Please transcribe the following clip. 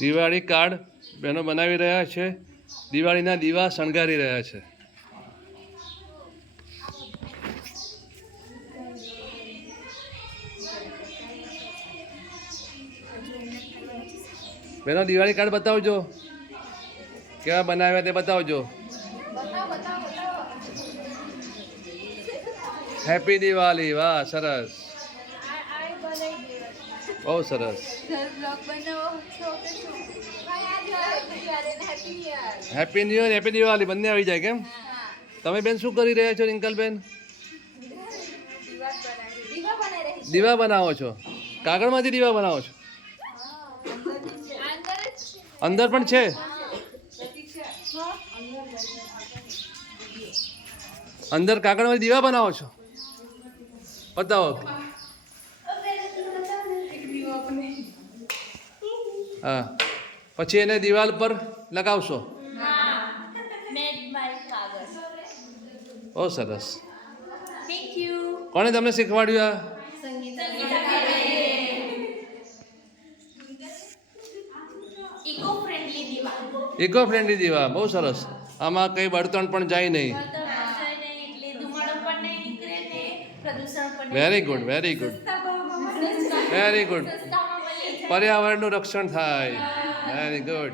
Diwali card બહેનો બનાવી રહ્યા છે. દિવાળીના દીવા શણગારી રહ્યા છે. બહેનો દિવાળી કાર્ડ બતાવજો. કેવા બનાવ્યા તે બતાવજો. હેપી દિવાળી વાહ સરસ. બહુ સરસ. Happy new year happy Diwali બંને આવી જાય કેમ? તમે બેન શું કરી રહ્યા છો રિંકલબેન? દીવા બનાવો છો. કાગળમાંથી દીવા બનાવો છો. અંદર પણ છે? અંદર કાગળમાંથી દીવા બનાવો છો? બતાવો. હા. પછી એને દિવાલ પર લગાવશો? બહુ સરસ. કોણે તમને શીખવાડ્યું આ? ઇકો ફ્રેન્ડલી દીવા ઇકો ફ્રેન્ડલી દીવા બહુ સરસ. આમાં કંઈ બળતણ પણ જાય નહીં. એટલે ધુમાડો પણ નહીં નીકળે ને પ્રદૂષણ પણ very good very good very good પર્યાવરણનું રક્ષણ થાય. Very good